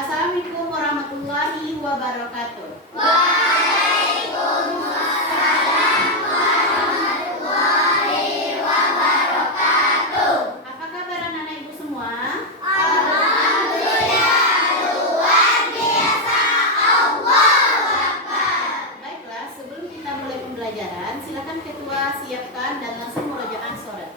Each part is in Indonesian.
Assalamualaikum warahmatullahi wabarakatuh. Apa kabar anak-anak ibu semua? Baiklah, sebelum kita mulai pembelajaran, silakan ketua siapkan dan langsung murojaah sholat.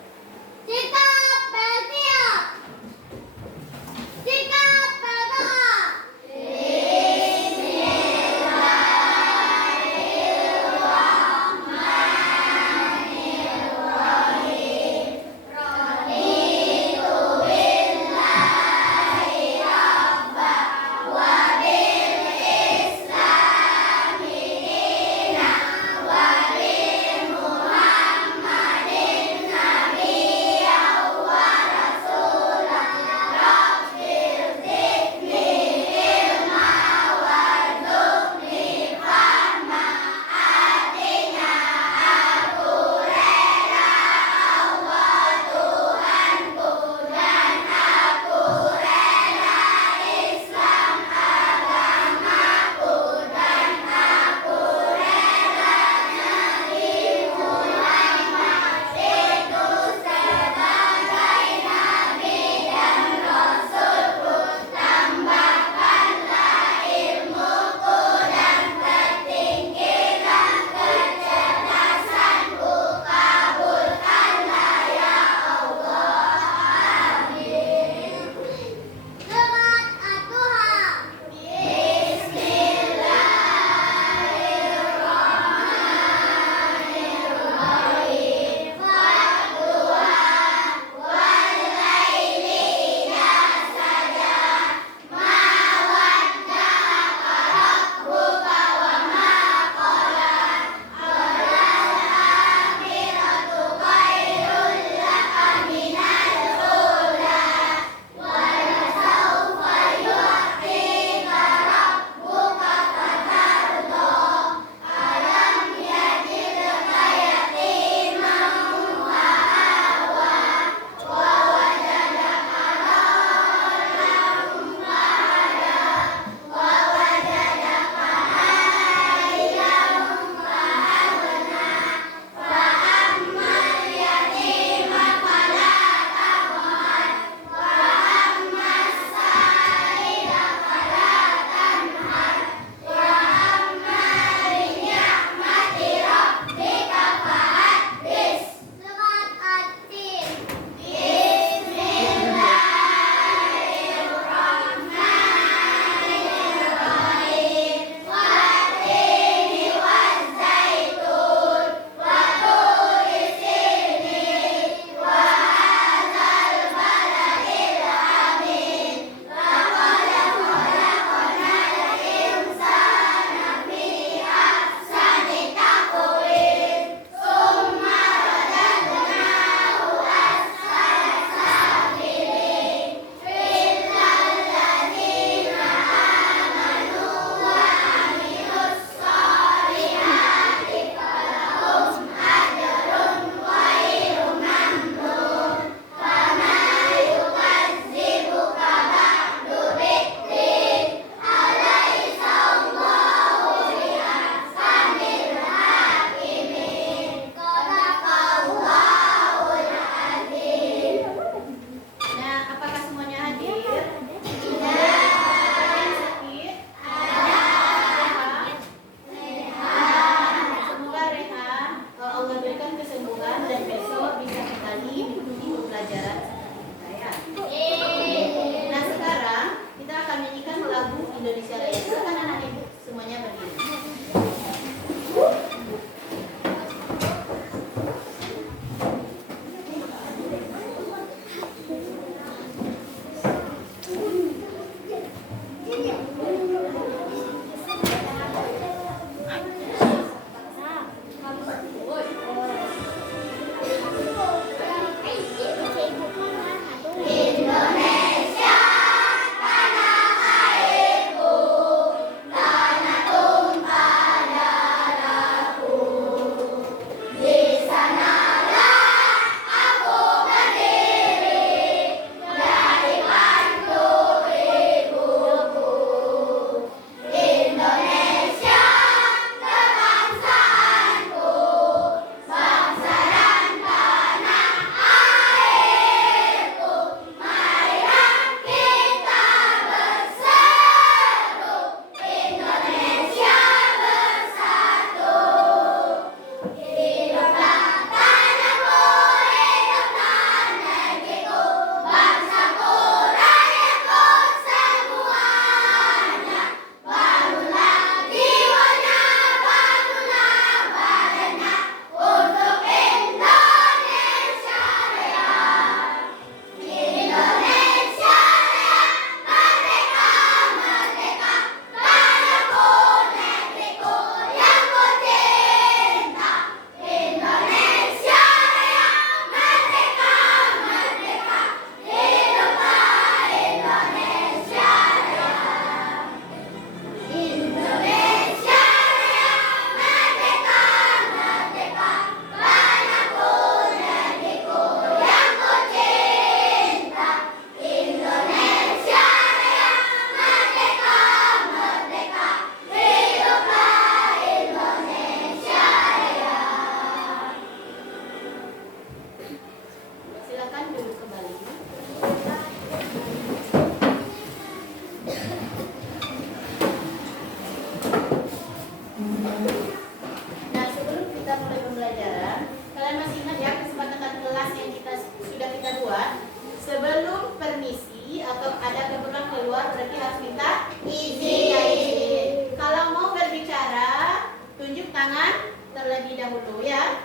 berarti harus minta izin. Kalau mau berbicara, tunjuk tangan terlebih dahulu ya.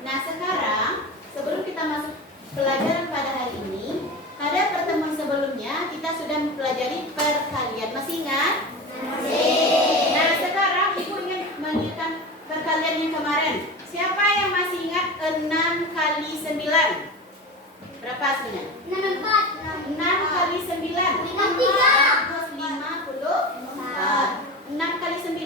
Nah sekarang sebelum kita masuk pelajaran pada hari ini, pada pertemuan sebelumnya kita sudah mempelajari perkalian. Masih ingat? Masih. Nah sekarang Ibu ingin mengingatkan perkalian yang kemarin. Siapa yang masih ingat 6 kali 9? Berapa hasilnya? 6 kali 9 terus 54. 6 kali 9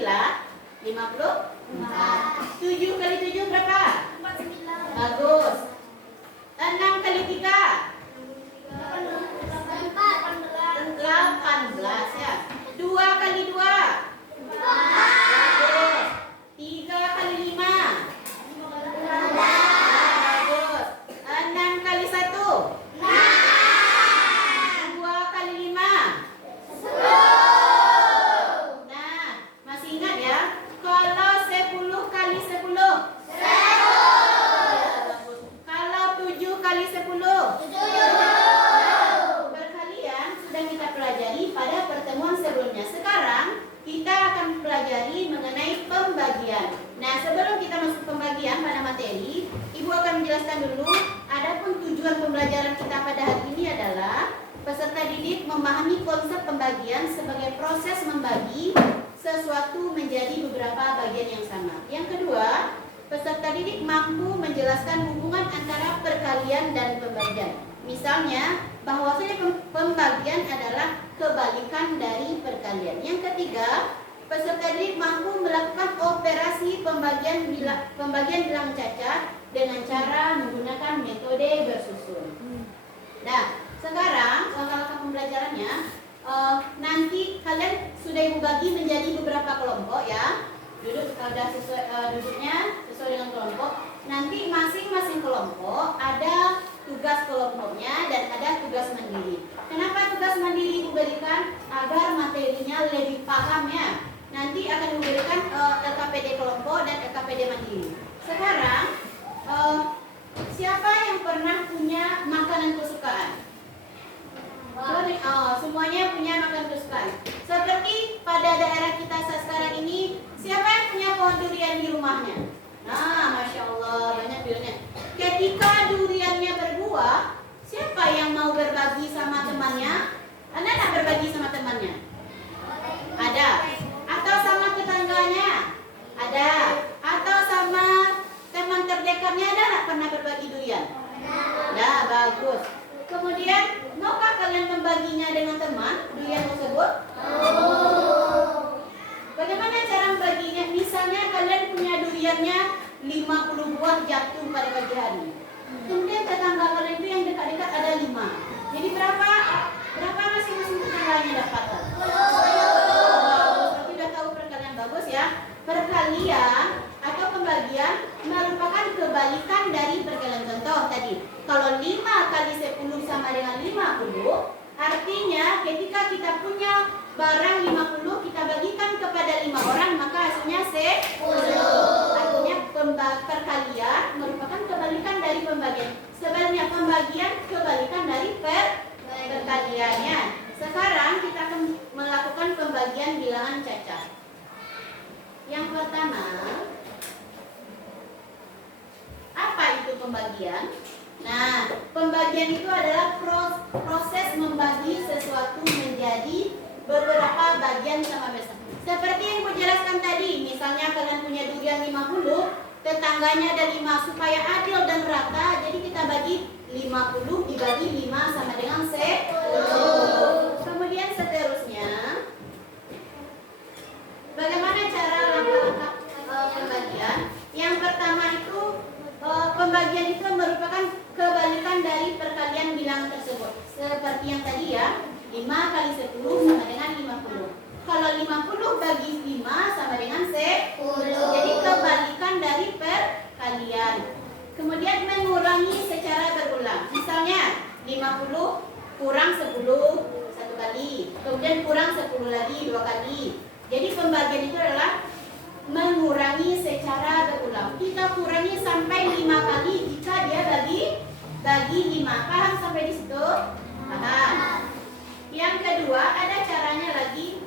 54. 7 kali 7 berapa? 49. Bagus. 6 kali 3 18 ya. 2 kali 2 bagus. 3 kali 5 bagus. 6 kali 1 2 kali 5 Nah, masih ingat ya? Kalau 10 kali 10 kalau 7 kali 10 perkalian sudah kita pelajari pada pertemuan sebelumnya. Sekarang kita akan pelajari mengenai pembagian. Nah, sebelum kita masuk pembagian pada materi, Ibu akan menjelaskan dulu. Adapun tujuan pembelajaran kita pada hari ini adalah peserta didik memahami konsep pembagian sebagai proses membagi sesuatu menjadi beberapa bagian yang sama. Yang kedua, peserta didik mampu menjelaskan hubungan antara perkalian dan pembagian. Misalnya, bahwasanya pembagian adalah kebalikan dari perkalian. Yang ketiga, peserta didik mampu melakukan operasi pembagian bilangan cacat dengan cara menggunakan metode bersusun. Nah, sekarang langkah-langkah pembelajarannya, nanti kalian sudah Ibu bagi menjadi beberapa kelompok ya. Duduk sudah sesuai duduknya sesuai dengan kelompok. Nanti masing-masing kelompok ada tugas kelompoknya dan ada tugas mandiri. Kenapa tugas mandiri Ibu berikan? Agar materinya lebih paham ya. Nanti akan memberikan LKPD kelompok dan LKPD mandiri. Sekarang siapa yang pernah punya makanan kesukaan? Semuanya punya makanan kesukaan. Seperti pada daerah kita sekarang ini, siapa yang punya pohon durian di rumahnya? Nah, Masya Allah, banyak duriannya. Ketika duriannya berbuah, siapa yang mau berbagi sama temannya? Anda nak berbagi sama temannya? Ada. Atau sama tetangganya? Ada. Atau sama teman terdekatnya ada nggak pernah berbagi durian? Nah, bagus. Kemudian, maukah kalian membaginya dengan teman durian tersebut? Bagaimana cara membaginya? Misalnya kalian punya duriannya 50 buah jatuh pada pagi hari. Kemudian tetangga kalian itu yang dekat-dekat ada 5. Jadi berapa masing-masing tetangganya dapat? Berarti sudah tahu perkalian bagus ya. Perkalian atau pembagian merupakan kebalikan dari perkalian. Contoh tadi, kalau 5 kali 10 sama dengan 50, artinya ketika kita punya barang 50, kita bagikan kepada 5 orang, maka hasilnya 10. Artinya perkalian merupakan kebalikan dari pembagian. Sebenarnya pembagian kebalikan dari perkaliannya. Sekarang kita akan melakukan pembagian bilangan cacat. Yang pertama, apa itu pembagian? Nah, pembagian itu adalah proses membagi sesuatu menjadi beberapa bagian sama bersama. Seperti yang aku jelaskan tadi, misalnya kalian punya durian 50, tetangganya ada 5, supaya adil dan rata, jadi kita bagi 50 dibagi 5 sama dengan 10. Kemudian seterusnya, bagaimana cara langkah-langkah pembagian? Yang pertama itu, pembagian itu merupakan kebalikan dari perkalian bilangan tersebut. Seperti yang tadi ya, 5 kali 10 sama dengan 50. Kalau 50 bagi 5 sama dengan 10. Jadi kebalikan dari perkalian. Kemudian mengurangi secara berulang. Misalnya 50 kurang 10 satu kali, kemudian kurang 10 lagi 2 kali. Jadi pembagian itu adalah mengurangi secara berulang. Kita kurangi sampai 5 kali jika dia bagi 5. Paham sampai di situ? Paham. Yang kedua, ada caranya lagi,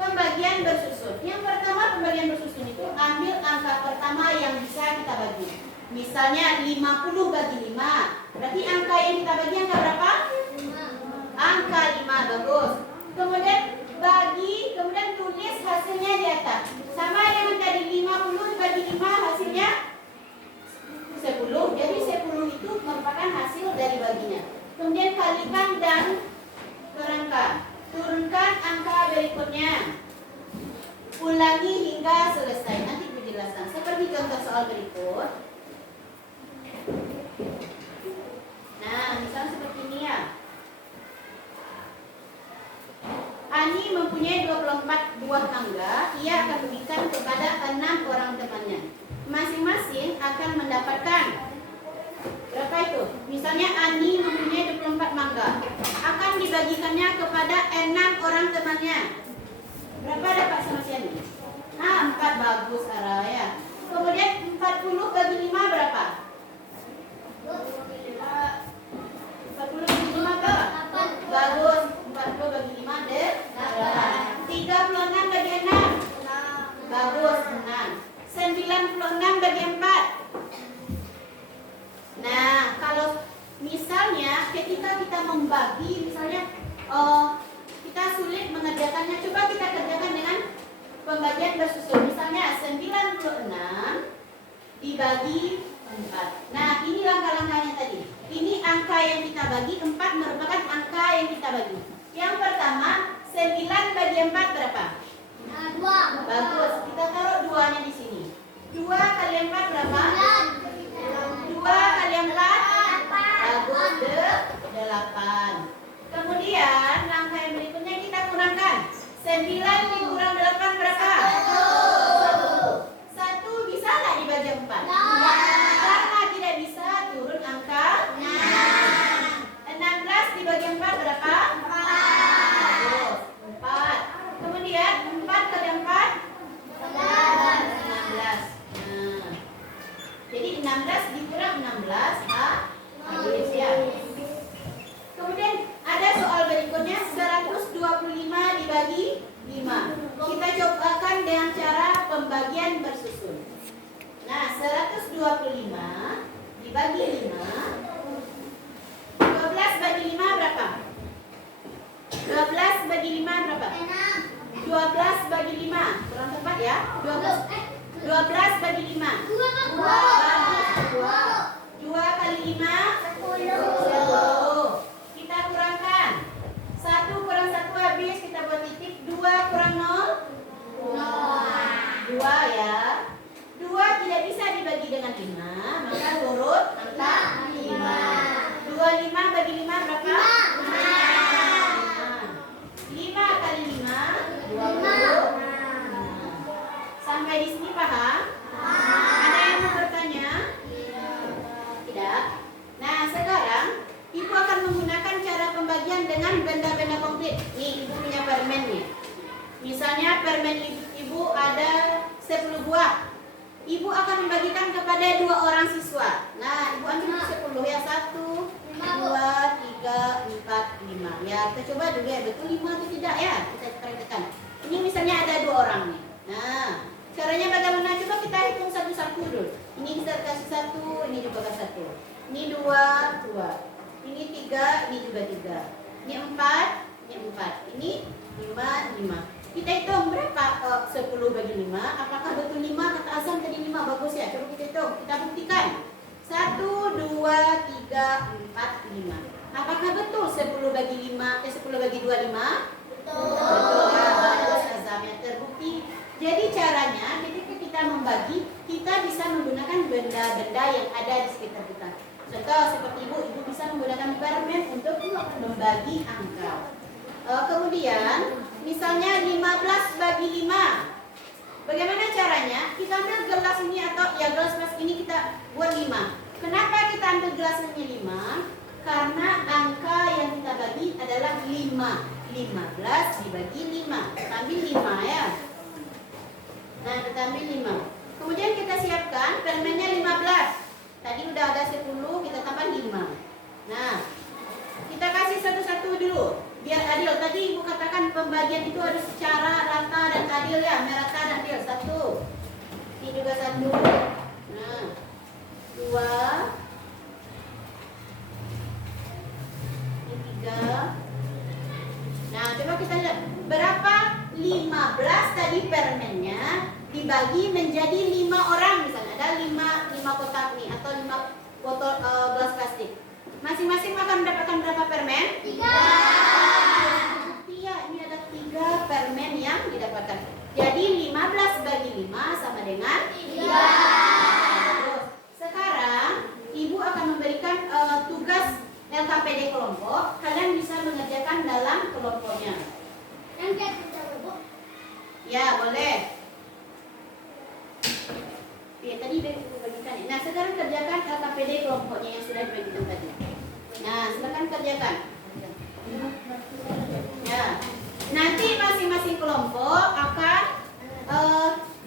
pembagian bersusun. Yang pertama, pembagian bersusun itu ambil angka pertama yang bisa kita bagi. Misalnya 50 bagi 5. Berarti angka yang kita bagi angka berapa? 5. Angka 5, bagus. Kemudian kemudian tulis hasilnya di atas. Sama dengan tadi 50 bagi 5 hasilnya 10. Jadi 10 itu merupakan hasil dari baginya. Kemudian kalikan dan kurangkan. Turunkan angka berikutnya. Ulangi hingga selesai. Nanti penjelasan. Seperti contoh soal berikut. Nah, misalnya seperti ini ya. Ani mempunyai 24 buah mangga. Ia akan berikan kepada 6 orang temannya. Masing-masing akan mendapatkan berapa itu? Misalnya Ani mempunyai 24 mangga. Akan dibagikannya kepada 6 orang temannya. Berapa dapat sama si Ani? Nah, 4, bagus Sarah ya. Kemudian 40 bagi 5 berapa? 40 bagi 5 berapa? 8. Bagus. 40 bagi 5 8. 36 bagi 6. Bagus, 6. 96 bagi 4. Nah, kalau misalnya ketika kita membagi, misalnya kita sulit mengerjakannya, coba kita kerjakan dengan pembagian bersusun. Misalnya 96 dibagi 4. Nah, ini langkah-langkahnya tadi. Ini angka yang kita bagi, 4 merupakan angka yang kita bagi. Yang pertama, 9 bagi 4 berapa? 2. Bagus, kita taruh 2-nya di sini. 2 kali 4 berapa? 2 kali 4? Bagus, 8. Kemudian, langkah yang berikutnya kita kurangkan. 9 dikurang 8 berapa? 1 bisa nggak dibagi 4? Karena tidak bisa, turun angka 16 dibagi 4 berapa? 4. Kemudian 4 kali 4? 16. Nah, jadi 16 dikurang 16 habis ya. Kemudian ada soal berikutnya, 125 dibagi 5. Kita cobakan dengan cara pembagian bersusun. Nah, 125 dibagi 5. 12 bagi 5 berapa? 12 bagi 5 berapa? 12 bagi 5. Kurang tepat ya? 12 bagi 5. 2 kali 5? 10. Kita kurangkan. 1 kurang 1 habis, kita buat titik. 2 kurang 0? 2 ya. 2 tidak bisa dibagi dengan 5, maka turut angka 5. 25 bagi 5 berapa? 5 kali 5? 20. Sampai di sini paham? Ada yang mau bertanya? Tidak? Nah, sekarang Ibu akan menggunakan cara pembagian dengan benda-benda konkret. Nih, Ibu punya permen nih. Misalnya permen Ibu ada 10 buah. Ibu akan membagikan kepada 2 orang siswa. Nah, Ibu ambil 10 ya. 1, 2, 3, 4, 5. Ya, kita coba dulu ya, betul 5 atau tidak ya? Kita praktekkan. Ini misalnya ada 2 orang nih. Nah, caranya bagaimana? Coba kita hitung satu-satu dulu. Ini kita kasih 1, ini juga kasih 1. Ini 2, 2. Ini 3, ini juga 3. Ini 4, ini 4. Ini 5, 5. Kita hitung berapa? 10 bagi 5. Apakah betul 5? Kata Azam tadi 5. Bagus ya. Coba kita hitung. Kita buktikan. 1, 2, 3, 4, 5. Apakah betul 10 bagi 5? 10 bagi 2, 5? Betul. Betul ya. Bagus Azam ya. Terbukti. Jadi caranya ketika kita membagi, kita bisa menggunakan benda-benda yang ada di sekitar kita. Contoh seperti Ibu bisa menggunakan permen untuk membagi angka. Kemudian misalnya 15 bagi 5. Bagaimana caranya? Kita ambil gelas ini atau ya gelas plastik ini kita buat 5. Kenapa kita ambil gelas ini 5? Karena angka yang kita bagi adalah 5. 15 dibagi 5. Kita ambil 5 ya. Nah, kita ambil 5. Kemudian kita siapkan permennya 15. Tadi udah ada 10, kita tambah 5. Nah, kita Kita kasih satu-satu dulu, biar adil. Tadi Ibu katakan pembagian itu harus secara rata dan adil ya, merata dan adil. Satu, ini juga satu. Nah, dua, ini tiga. Nah, coba kita lihat berapa 15 tadi permennya dibagi menjadi 5 orang, misalnya ada 5 kotak nih atau 5 botol gelas plastik. Masing-masing akan mendapatkan berapa permen? 3. Iya, ini ada 3 permen yang didapatkan. Jadi 15 bagi 5 sama dengan 3. Terus, sekarang Ibu akan memberikan tugas LKPD kelompok. Kalian bisa mengerjakan dalam kelompoknya. Ya, boleh. Ya, tadi udah dibagikan. Nah, sekarang kerjakan LKPD kelompoknya yang sudah dibagikan tadi. Nah, silakan kerjakan. Ya. Nanti masing-masing kelompok akan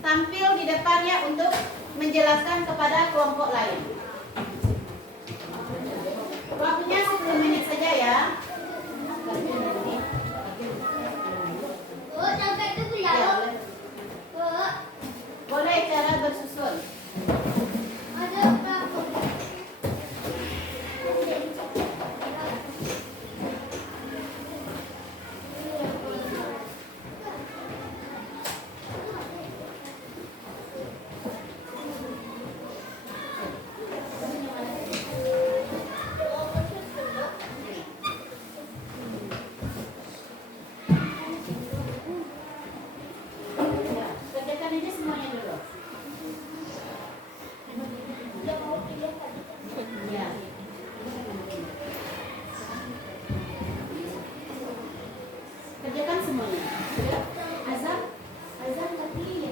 tampil di depan ya untuk menjelaskan kepada kelompok lain. Waktunya 10 menit saja ya. Boleh cara bersusun. Kerjakan aja semuanya dulu. Ya. Kerjakan semuanya. Azam tapi ya.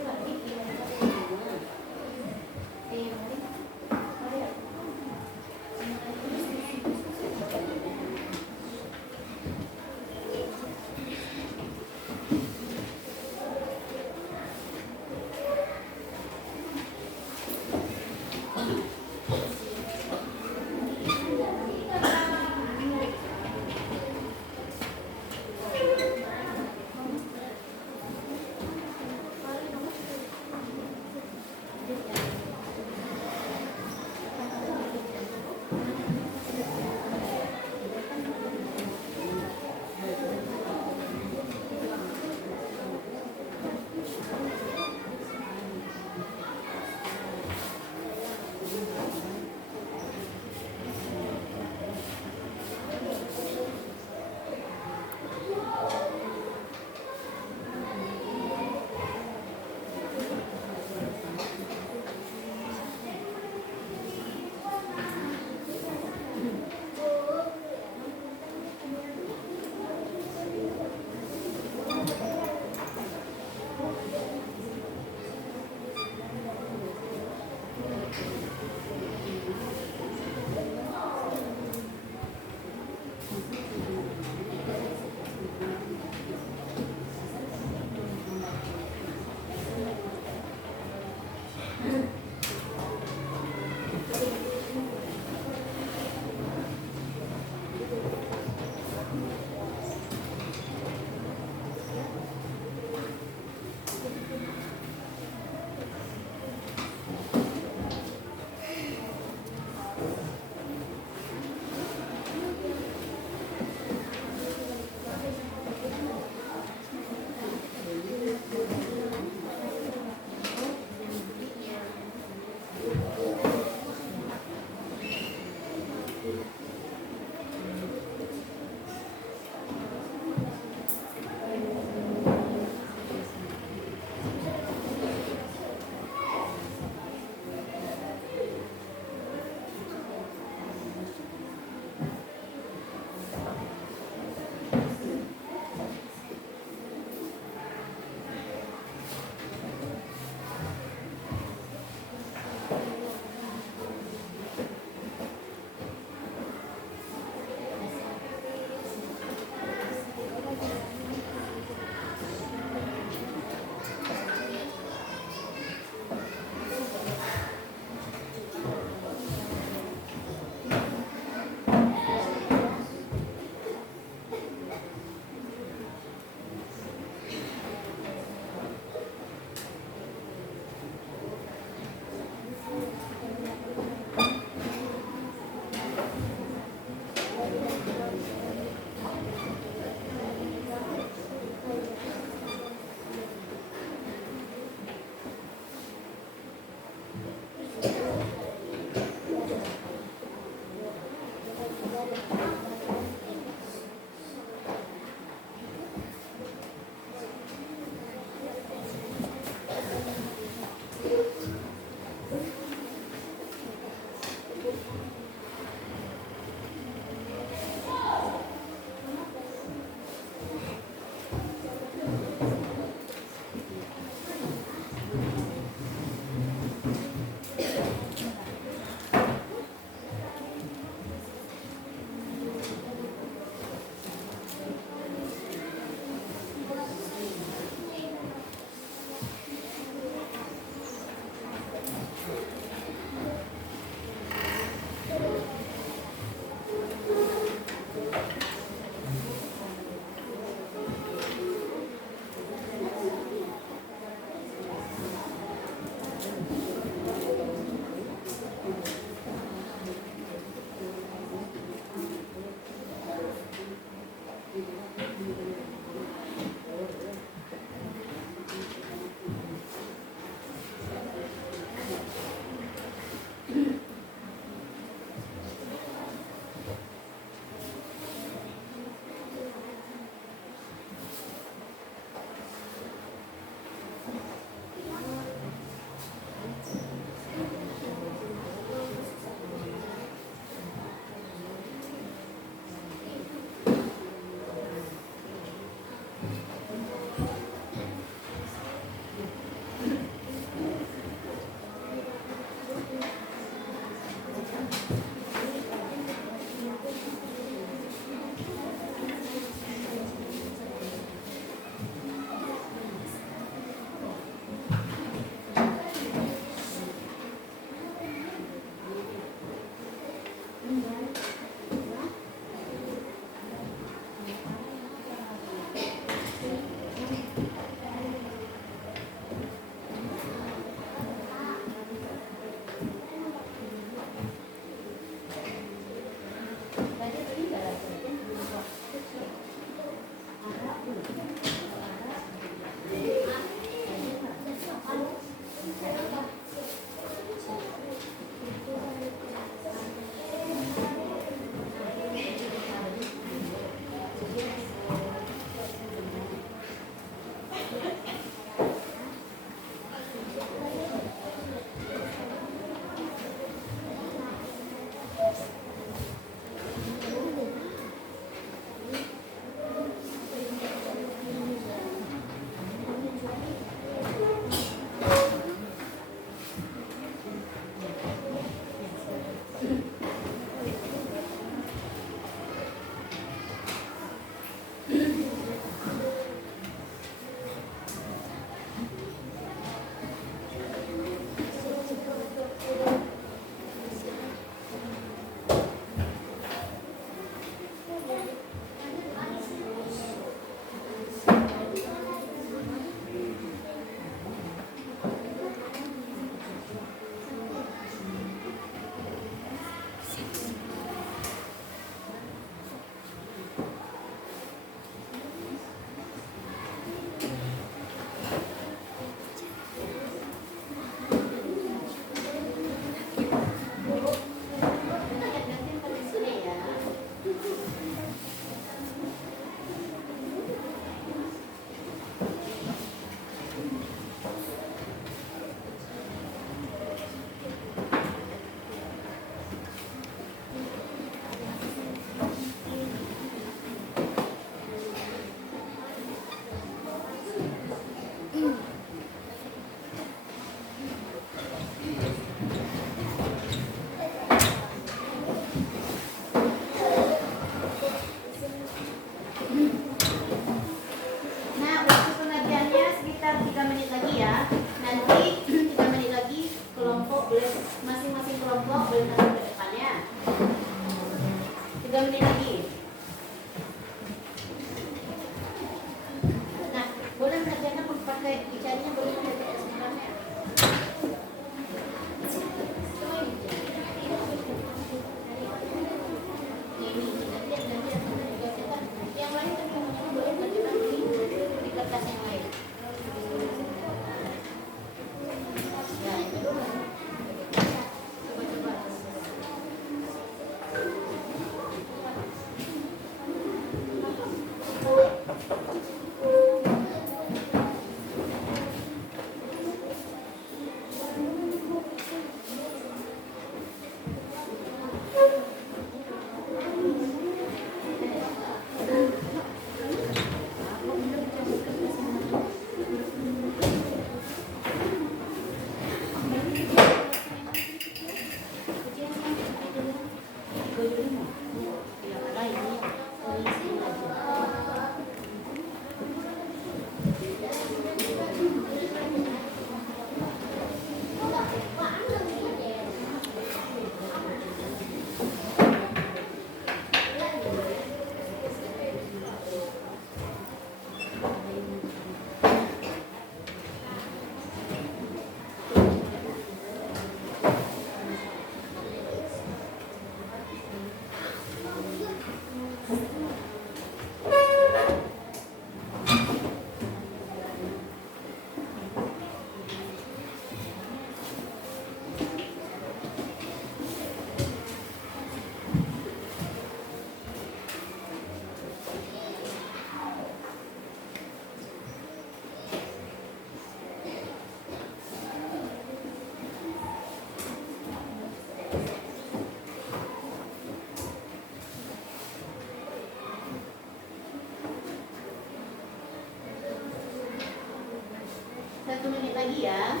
ya.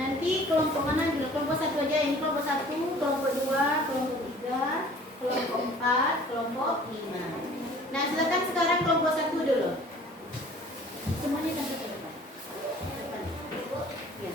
Nanti kelompok mana dulu? Kelompok 1 aja. Ini kelompok 1, kelompok 2, kelompok 3, kelompok 4, kelompok 5. Nah, silakan sekarang kelompok 1 dulu. Semuanya sampai ke depan. Ya.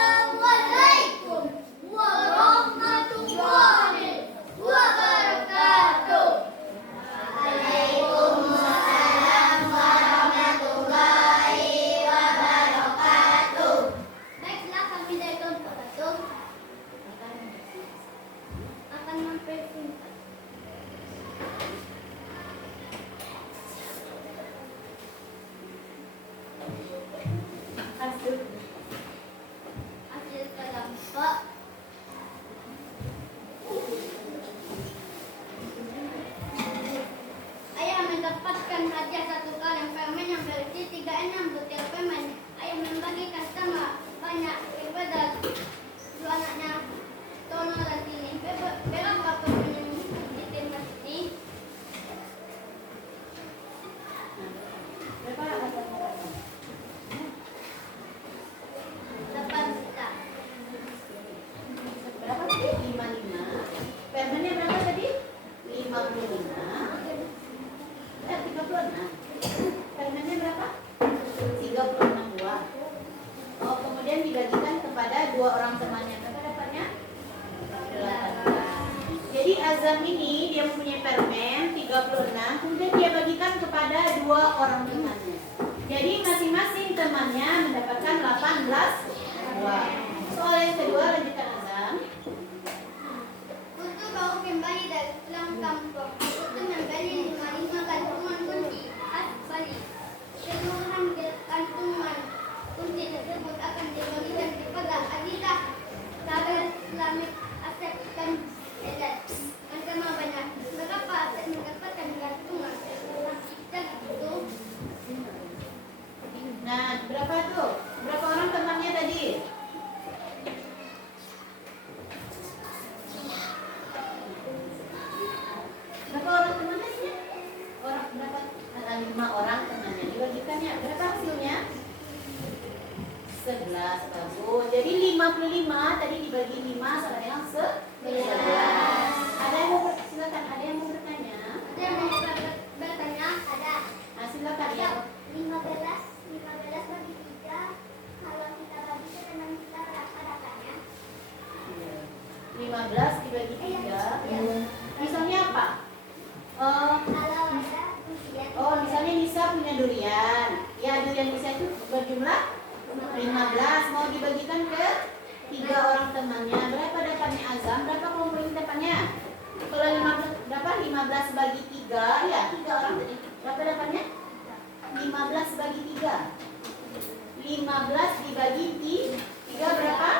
Assalamualaikum warahmatullahi wabarakatuh. Waalaikumsalam warahmatullahi wabarakatuh. Baiklah, kami dari kelompok 1 akan mempersingkat. Hasil kelompok ayah mendapatkan hadiah 1 kaleng permen yang berisi 36 butir permen. Ayah membagikan sama banyak kepada 2 anaknya, Tono dan Tini. Berapa permen yang diterima ini? Berapa? 8 juta. Berapa tadi? 55. Permennya berapa tadi? 55. 36. Permennya berapa? 36 buah. Oh, kemudian dibagikan kepada 2 orang temannya. Berapa dapatnya? 18. Jadi Azam ini dia mempunyai permen 36, kemudian dia bagikan kepada 2 orang temannya. Jadi masing-masing temannya mendapatkan 18 buah. Soal yang kedua, lanjutkan Azam. Untuk bawa kembali dari pulang kampung, untuk membeli 55 kantungan kunci khas Bali. Seluruhan kantungan kunci tersebut akan dibagikan kepada Adidah, Sahabat Islamic Asep dan Edat. Bersama banyak berapa Asep mendapatkan kantungan seluruhan kita itu? Nah, berapa tuh? Berapa orang temannya tadi? Berapa orang temannya sih? Orang berapa? Ada 5 orang temannya. Dibagikannya berapa hasilnya? 11. Bagus. Jadi 55 tadi dibagi 5 sama dengan 11. Ada yang mau silakan, ada yang mau bertanya? Ada yang mau bertanya? Ada. Nah, silakan ya. 15 bagi 3. Kalau kita bagi ke teman kita berapa dapatnya? 15 dibagi 3. Misalnya apa? Kalau ada ujian. Oh, misalnya Nisa punya durian. Ya, durian Nisa itu berjumlah 15. Mau dibagikan ke 3 orang temannya. Berapa dapatnya Azam? Berapa kelompok ini dapatnya? Kalau 15 dapat 15 bagi 3, ya 3 orang tadi. Berapa dapatnya? 15 bagi 3. 15 dibagi 3 berapa?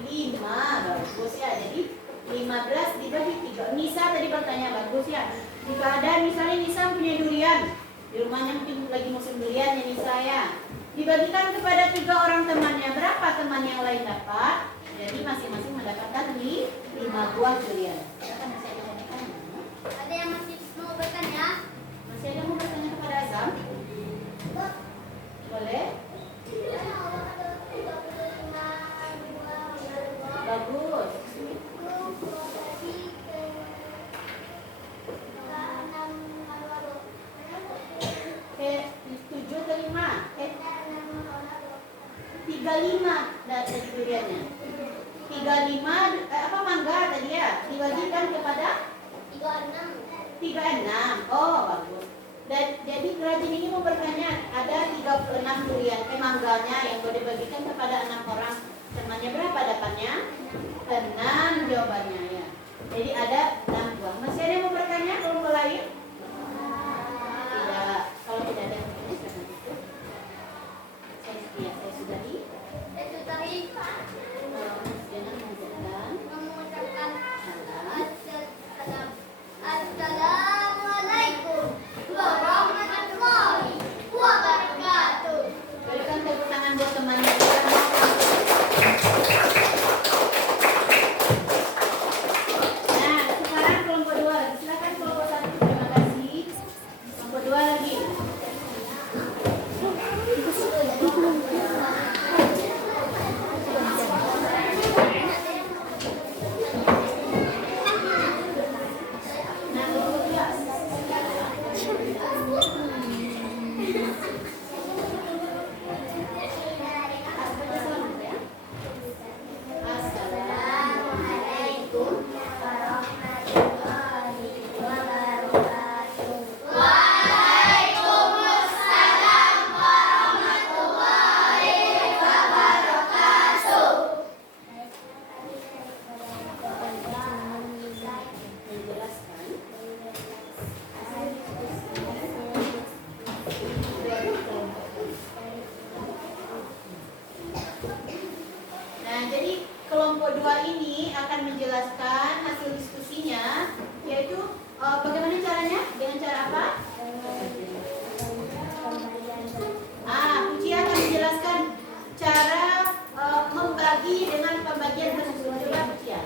5. Bagus ya. Jadi 15 dibagi 3. Nisa tadi bertanya, bagus ya. Jika ada misalnya Nisa punya durian, di rumahnya mungkin lagi musim durian ya Nisa ya, dibagikan kepada 3 orang temannya. Berapa teman yang lain dapat? Jadi masing-masing mendapatkan 5 buah durian. Silakan, masih ada yang mau bertanya? Ada yang masih mau bertanya? Masih ada yang mau bertanya kepada Azam? Boleh? Bagus. Eh, 7 ke 5? 35 dari duriannya. 35 apa mangga tadi ya? Dibagikan kepada 36. Oh, bagus. Dan jadi kerajin ini mau bertanya, ada 36 durian mangganya yang boleh dibagikan kepada 6 orang. Temannya berapa dapatnya? 6 jawabannya ya. Jadi ada 6 buah. Masih ada yang mau bertanya kelompok lain? Tidak. Kalau tidak ada yang bertanya, silakan tutup. Saya sudahi. Jangan mengucapkan Assalamualaikum warahmatullahi menjelaskan hasil diskusinya, yaitu bagaimana caranya? Dengan cara apa? Puji akan menjelaskan cara membagi dengan pembagian tersusun. Coba Puji.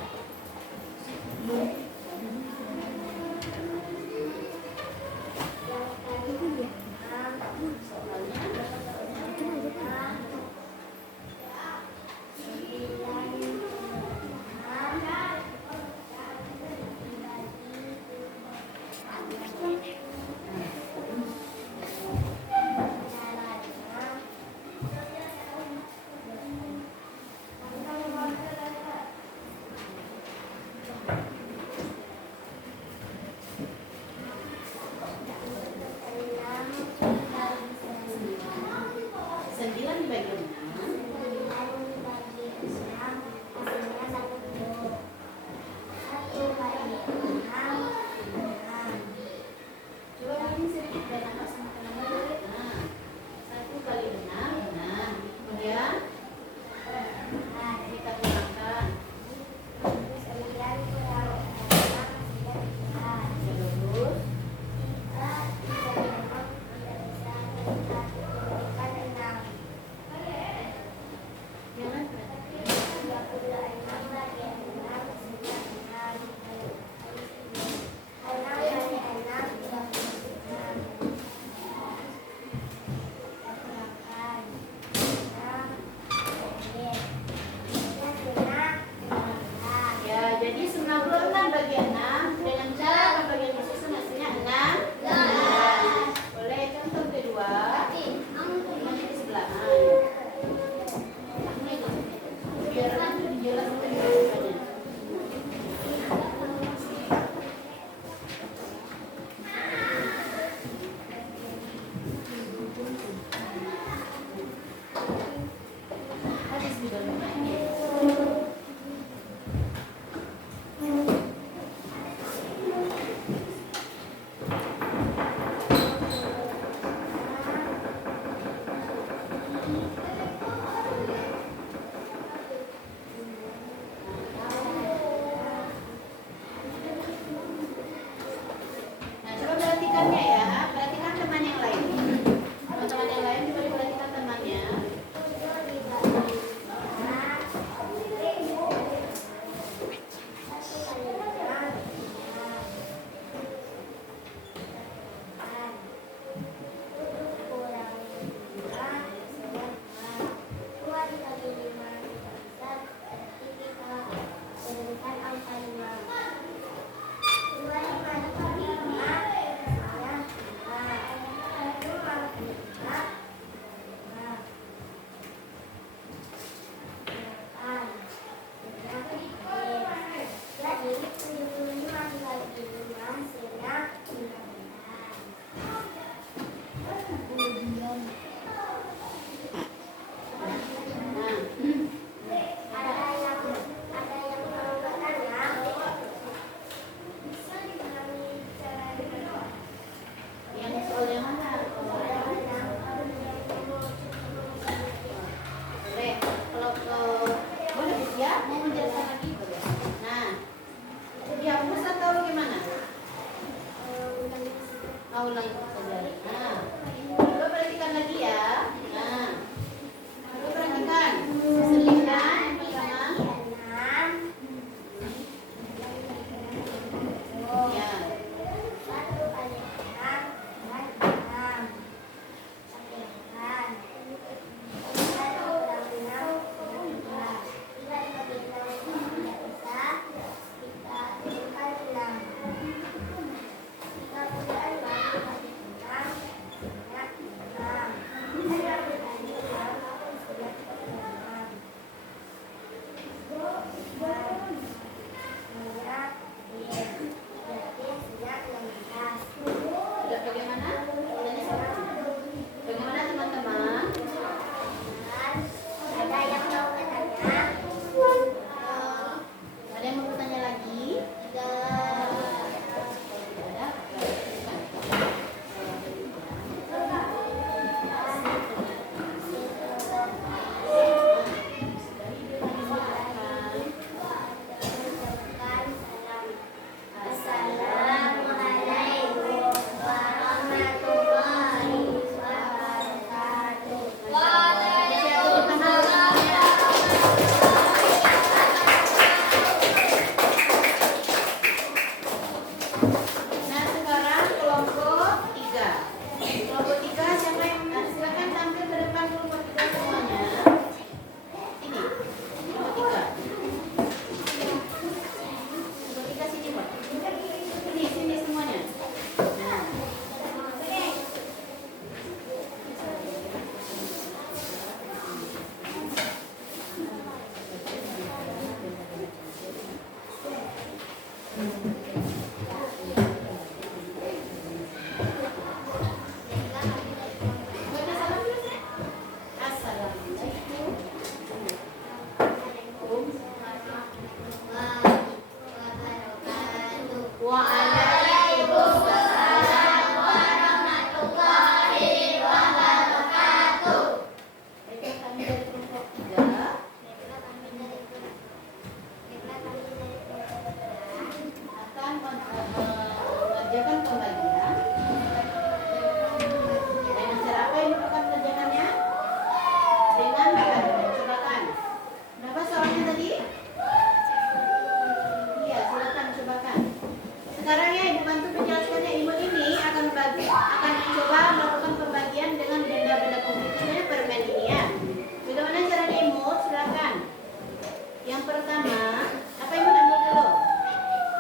Baca salam dulu, Sek. Assalamualaikum. Waalaikumsalam warahmatullahi wabarakatuh. Baiklah, kami dari kelompok 3 akan mengerjakan pembagian. Dengan cara apa ini akan mengerjakannya? Dengan cobakan. Kenapa soalnya tadi? Iya, silakan cobakan. Sekarang ya Ibu bantu menjelaskannya. Ibu ini akan mencoba melakukan pembagian dengan benda-benda komputernya permen ini ya. Bagaimana caranya Ibu? Silakan. Yang pertama, apa Ibu ambil dulu?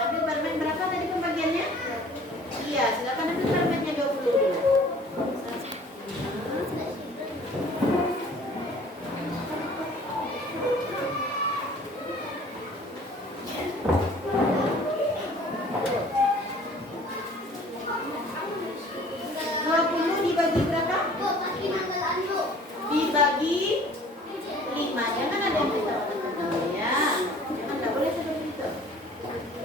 Ambil permen berapa tadi pembagiannya? Iya, silakan ambil permennya 20 dulu. Dibagi berapa? Dibagi 5. Jangan ada yang bertambah ya. Jangan, nggak boleh seperti itu.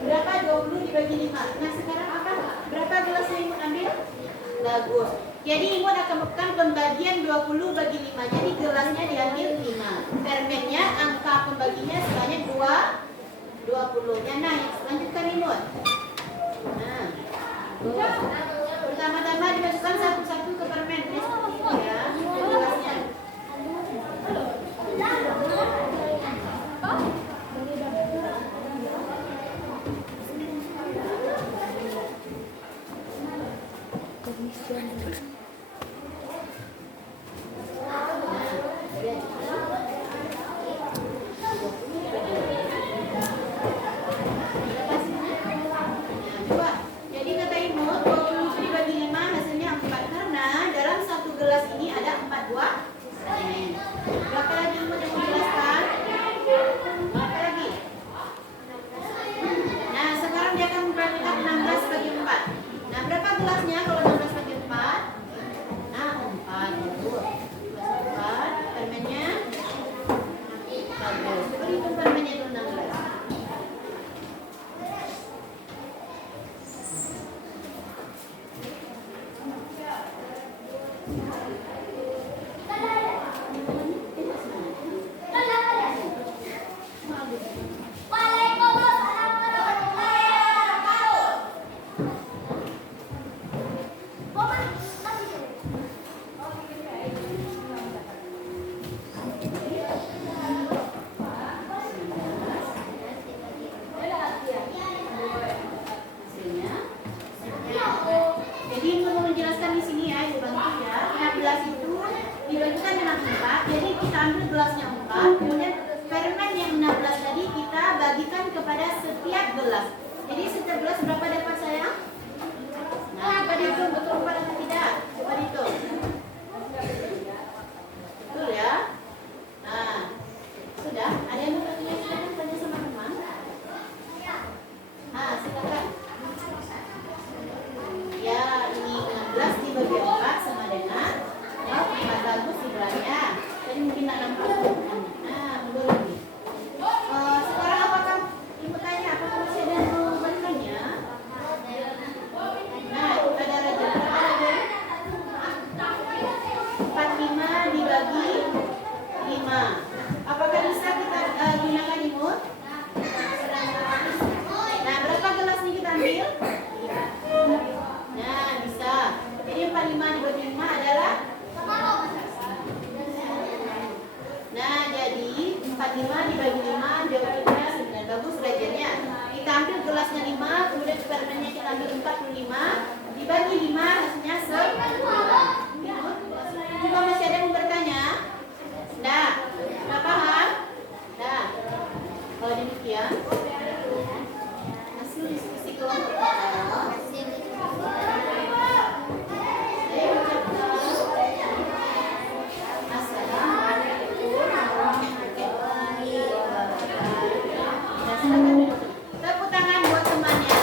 Berapa 20 dibagi 5? Nah sekarang apa? Berapa gelas yang Ibu ambil? Bagus. Jadi Ibu akan melakukan pembagian 20 bagi 5. Jadi gelasnya diambil 5. Permennya angka pembaginya sebanyak 20. Nah, lanjutkan Ibu. Nah, pertama-tama dimasukkan satu-satu ke permen ya, ke gelasnya. Coba. Jadi kata Ibu 20 dibagi 5 hasilnya 4 karena dalam satu gelas ini ada 4 buah permen. Berapa lagi Ibu yang menjelaskan? Berapa lagi? Nah sekarang dia akan memperhatikan 16 bagi 4. Nah berapa gelasnya kalau 16 bagi 4? Nah 4. Betul. 4 permennya. Bagus. Coba hitung permennya dulu 16. Hasilnya. Jadi Ibu mau menjelaskan di sini ya, Ibu bantu ya. 16 itu dibagikan dengan 4. Jadi kita ambil gelasnya 4. Kemudian permen yang 16 tadi kita bagikan kepada setiap gelas. Jadi setiap gelas berapa dapat sayang? Nah, coba dihitung betul atau tidak? Coba dihitung. Betul ya? Nah, sudah. Ada yang mau bertanya? Silakan tanya sama teman. Nah, silakan. Ya, ini 16 dibagi 4 sama dengan 4 bagus sebenarnya. Jadi mungkin tak nampak. Nah, mundur lagi. Sekarang apakah Ibu tanya apakah masih ada yang mau bertanya? Nah, ada Raja. Berapa Raja? 45 dibagi 5. Apakah bisa kita gunakan Ibu? Nah, berapa gelas ini kita ambil? 5. Nah, bisa. Jadi 45 dibagi 5 adalah? Nah, jadi 45 dibagi 5 jawabannya 9. Bagus rajanya. Kita ambil gelasnya 5, kemudian permennya kita ambil 45, dibagi 5 hasilnya 9. Juga masih ada yang bertanya? Nah, nggak paham? Nah, kalau demikian hasil diskusi kelompok kita. Saya ucapkan Assalamualaikum warahmatullahi wabarakatuh. Nah, silakan duduk. Tepuk tangan buat temannya.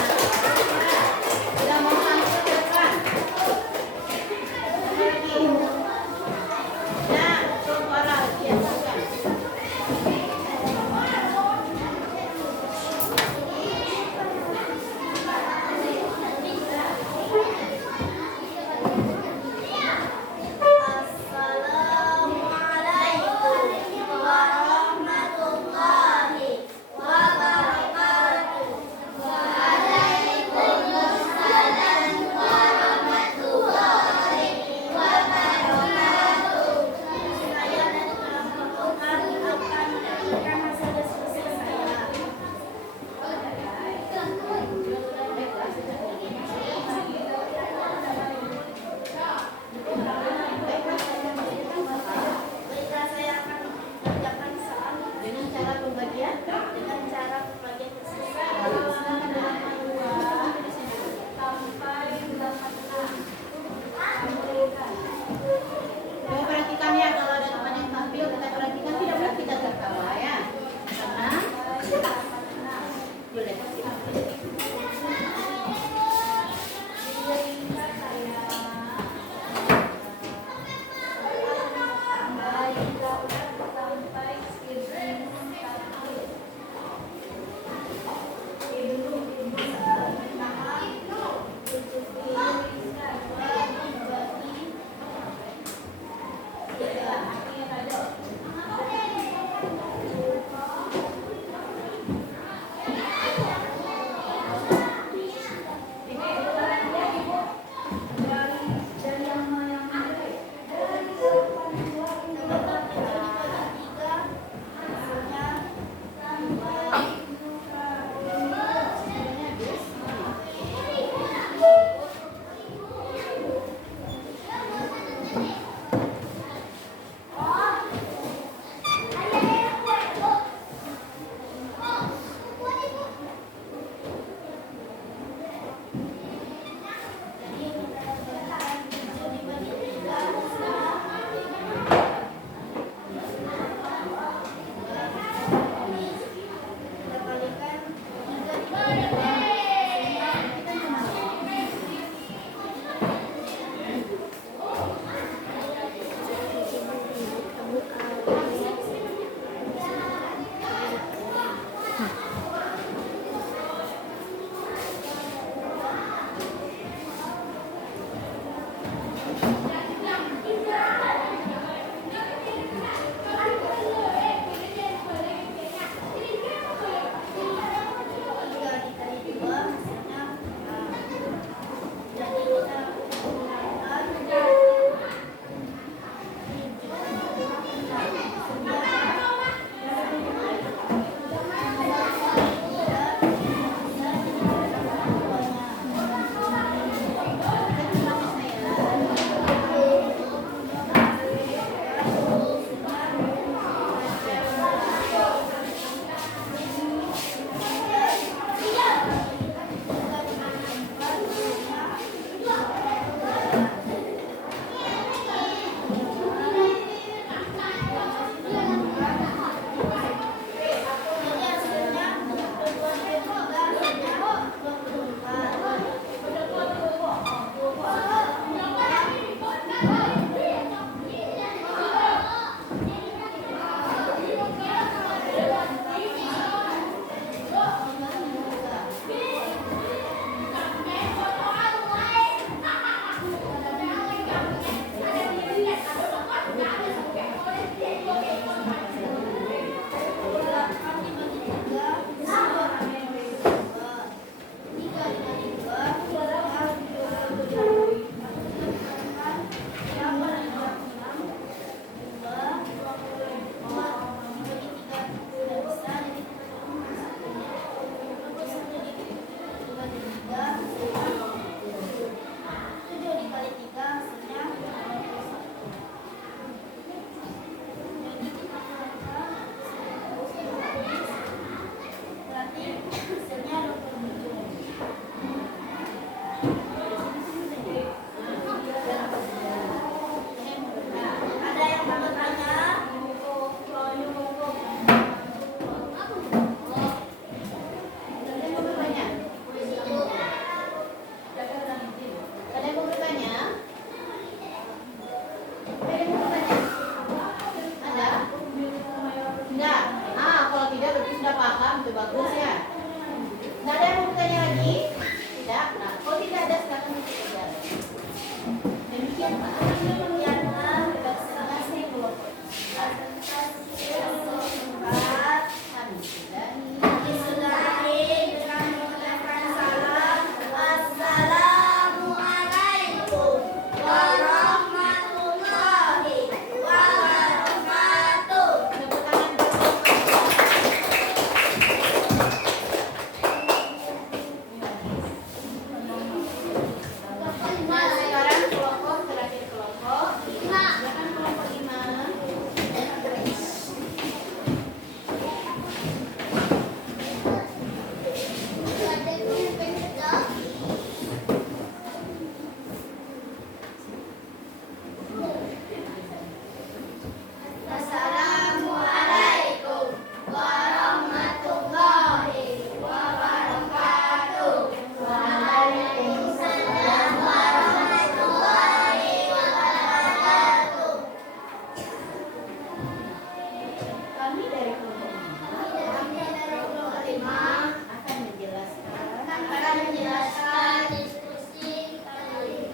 menjelaskan diskusi kali.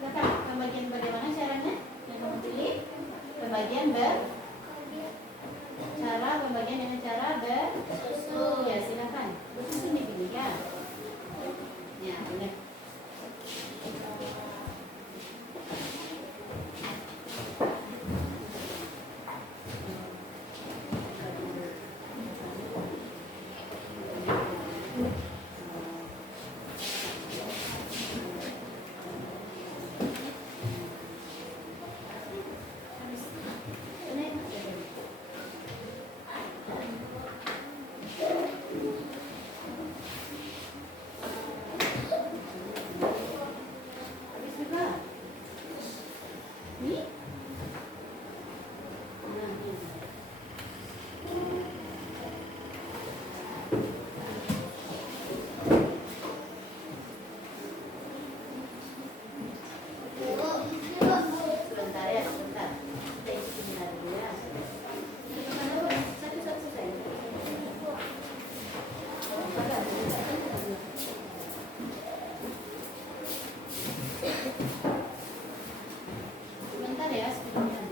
Silakan pembagian bagaimana caranya yang kamu pilih? Pembagian pembagian dengan cara bersusun. Ya silakan. Bersusun dipilih ya. Ya boleh. Habis juga. Ini? Nah, ini. Sebentar ya, sebentar. Kita isi sebentar dulu ya. Satu-satu saja. Sebentar ya, sebentar.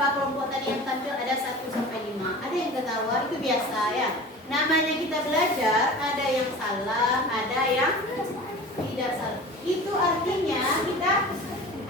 berapa kelompok tadi yang tampil? Ada 1 sampai 5. Ada yang ketawa, itu biasa ya. Namanya kita belajar, ada yang salah, ada yang tidak salah. Itu artinya kita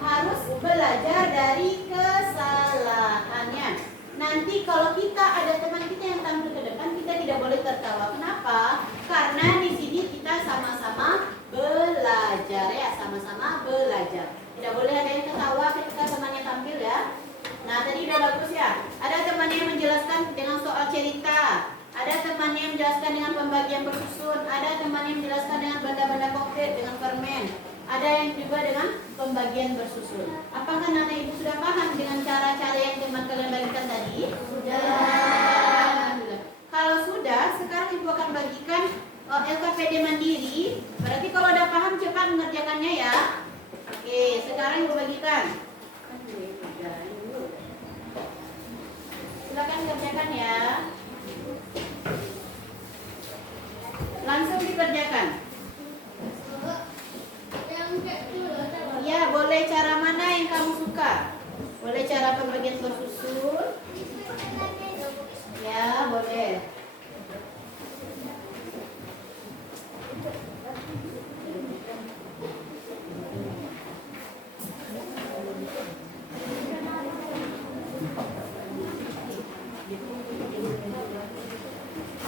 harus belajar dari kesalahannya. Nanti kalau kita ada teman kita yang tampil ke depan, kita tidak boleh tertawa. Kenapa? Karena di sini kita sama-sama belajar ya, sama-sama belajar. Tidak boleh ada yang ketawa ketika temannya tampil ya. Nah, tadi udah bagus ya. Ada temannya yang menjelaskan dengan soal cerita. Ada temannya yang menjelaskan dengan pembagian bersusun. Ada temannya yang menjelaskan dengan benda-benda konkret, dengan permen. Ada yang juga dengan pembagian bersusun. Apakah anak ibu sudah paham dengan cara-cara yang teman kalian bagikan tadi? Sudah. Alhamdulillah. Kalau sudah, sekarang ibu akan bagikan LKPD mandiri. Berarti kalau udah paham cepat mengerjakannya ya. Oke, sekarang ibu bagikan. Silakan kerjakan ya. Langsung dikerjakan. Ya, boleh cara mana yang kamu suka? Boleh cara pembagian bersusun? Ya, boleh.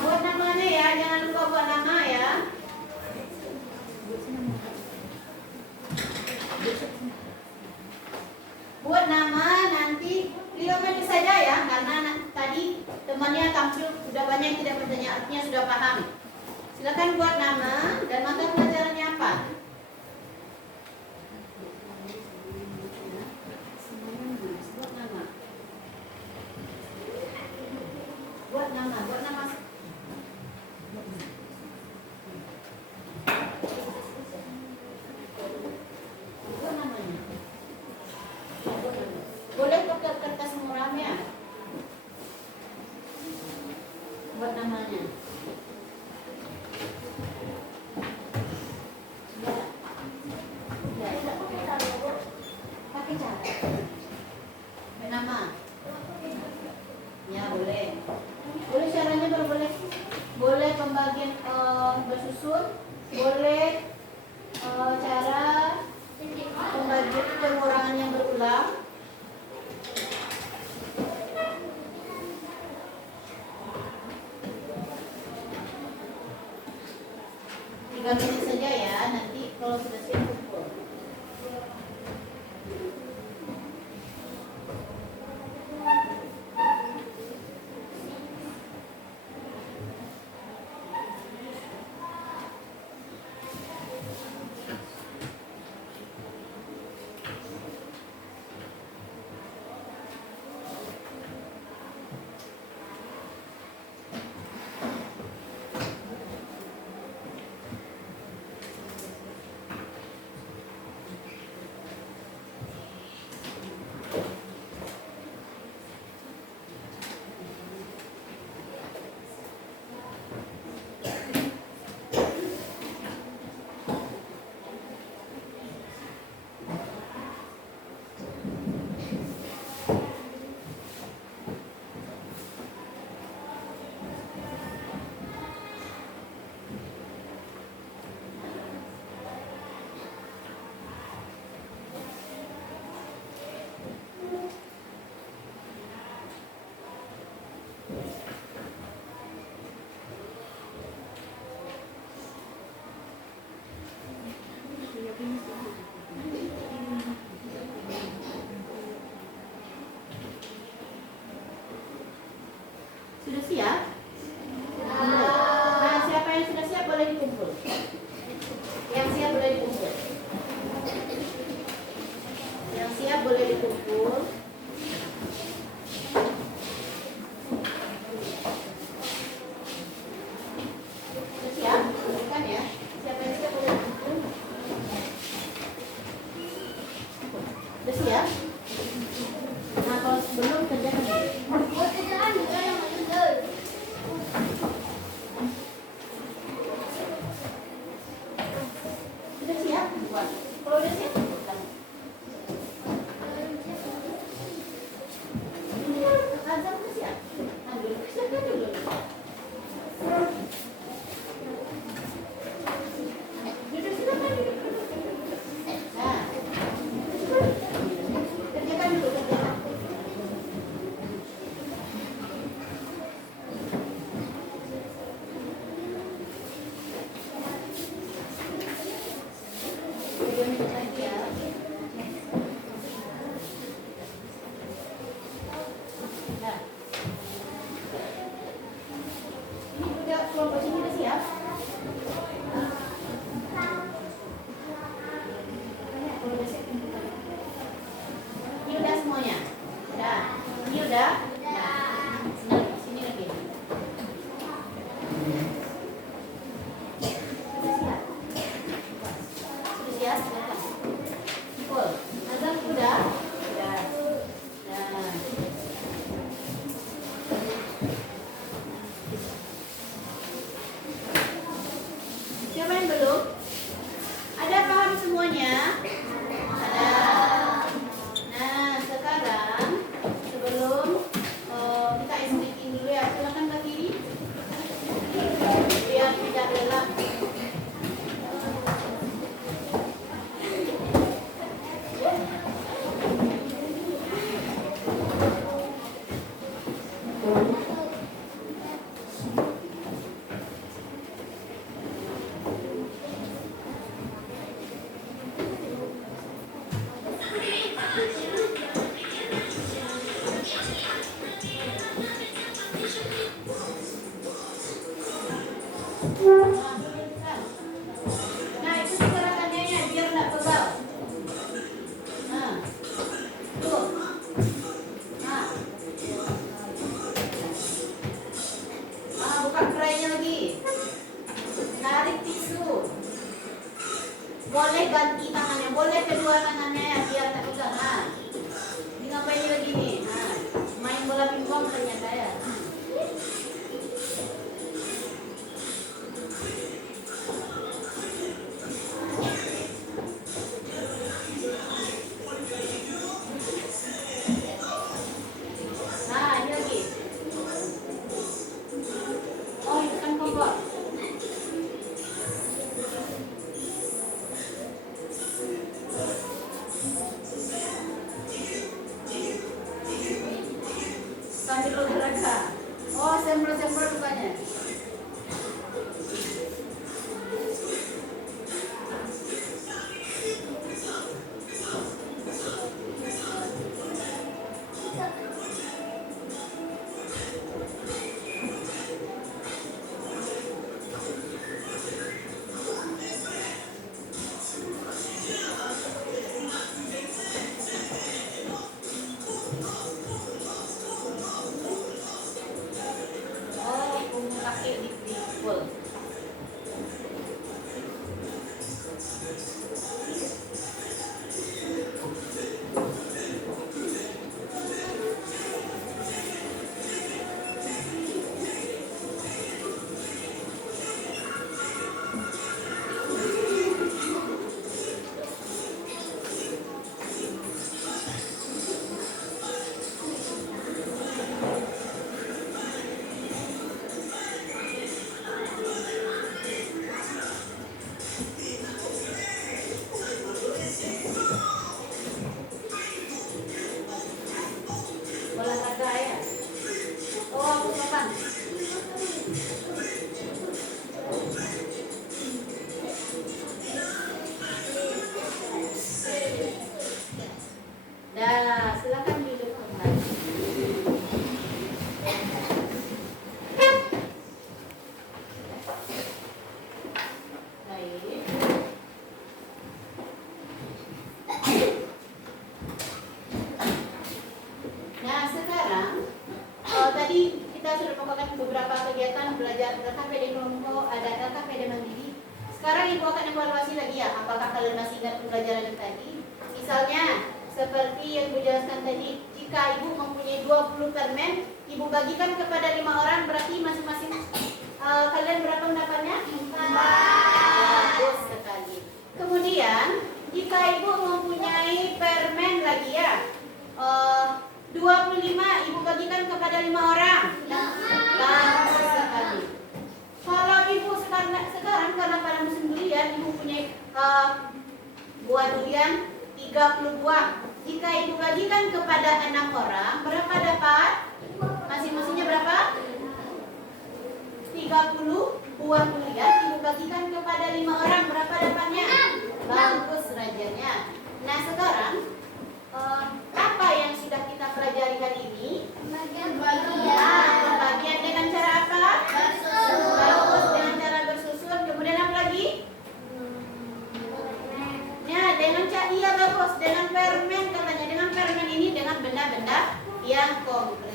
Buat namanya ya, jangan lupa buat nama ya. Buat nama nanti 5 menit saja ya, karena tadi temannya tampil sudah banyak yang tidak bertanya, artinya sudah paham. Silakan buat nama dan mata pelajarannya apa? Buat nama. Buat nama, buat nama. Buat namanya. Boleh pakai kertas muramnya. Buat namanya. Pakai cara. Nama. Ya boleh. Boleh caranya baru boleh. Boleh pembagian bersusun. Boleh cara pembagian pengurangan yang berulang. Tiga menit saja ya, nanti kalau sudah siap kumpul. sudah? Nah, sini lagi. Sudah siap? Silakan. Full. Azan sudah? Sudah. Nah. Siapa yang belum? Ada paham semuanya? Ada. Nah, sekarang sebelum kita explain dulu ya, silakan Mbak Kiri. Biar tidak lelah. Nah, itu gerakannya ya, biar nggak pegal. Nah, tuh. Nah. Buka kerainya lagi. Tarik tisu. Boleh ganti tangannya, boleh kedua tangannya ya, biar tak pegal. Nah, ini ngapain lagi nih? Nah, main bola pingpong ternyata ya. Nah, ini lagi. Oh, itu kan kompor. Sambil olahraga. Oh, semprot-semprot rupanya. Oh, punggung kaki dipikul. Olahraga ya. Oh, aku kapan? Dah, silakan duduk kembali. Baik. Nah, sekarang tadi kita sudah melakukan beberapa kegiatan belajar LKPD kelompok, ada LKPD mandiri. Sekarang Ibu akan evaluasi lagi ya, apakah kalian masih ingat pembelajaran tadi? Misalnya, seperti yang Ibu jelaskan tadi, jika Ibu mempunyai 20 permen, Ibu bagikan kepada 5 orang, berarti masing-masing kalian berapa pendapatnya? 4. Bagus sekali. Kemudian, jika Ibu mempunyai permen lagi ya, 25 Ibu bagikan kepada 5 orang. Bagus sekali. Kalau Ibu sekarang karena pada musim durian, Ibu punya buah durian 30 buah. Jika Ibu bagikan kepada 6 orang, berapa dapat? Masing-masingnya berapa? 30 buah durian Ibu bagikan kepada 5 orang, berapa dapatnya? Bagus rajanya. Nah, sekarang apa yang sudah kita pelajari hari ini? Pembagian dengan cara apa? Bagus, dengan cara bersusun. Kemudian apa lagi? Ya, dengan cara bagus, dengan permen katanya. Dengan permen ini dengan benda-benda yang konkret.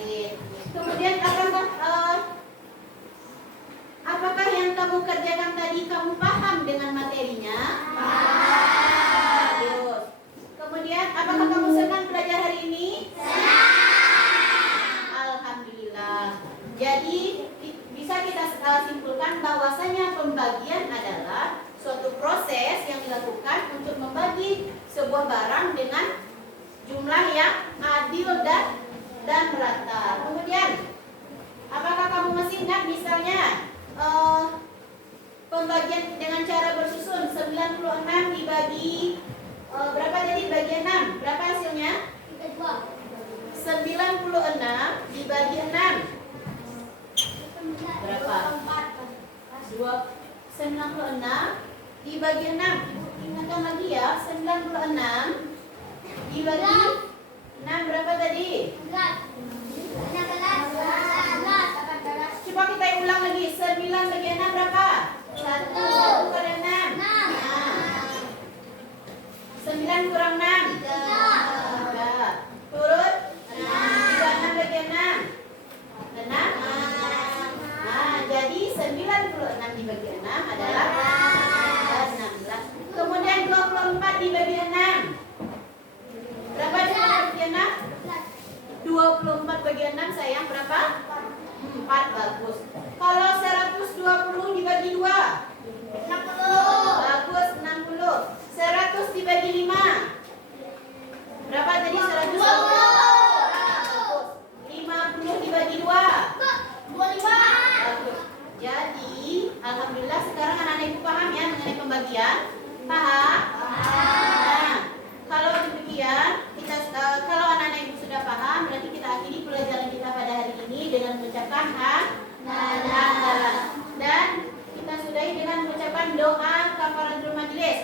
yang adil dan merata. Kemudian, apakah kamu masih ingat misalnya pembagian dengan cara bersusun 96 dibagi berapa tadi bagian 6? Berapa hasilnya? 96 dibagi 6 berapa? 96 dibagi 6. Ingatkan lagi ya, 96 dibagi 6 berapa tadi? 16. Coba kita ulang lagi. 9 bagi 6 berapa? 1 pada 6. 9 kurang 6 3. Turut 6 bagi 6 6. Jadi 96 dibagi 6 adalah 16. Kemudian 24 dibagi 6 berapa dibagi 6? 24 bagi 6 sayang berapa? 4. Bagus. Kalau 120 dibagi 2 bagus, 60. 100 dibagi 5 berapa tadi? 120. Bagus. 50 dibagi 2 bagus. Jadi alhamdulillah sekarang anak-anak ibu paham ya mengenai pembagian. Paham? Nah, kalau demikian kalau anak-anak ibu sudah paham, berarti kita akhiri pelajaran kita pada hari ini dengan mengucapkan hamdalah dan kita sudahi dengan mengucapkan doa kafaratul majelis.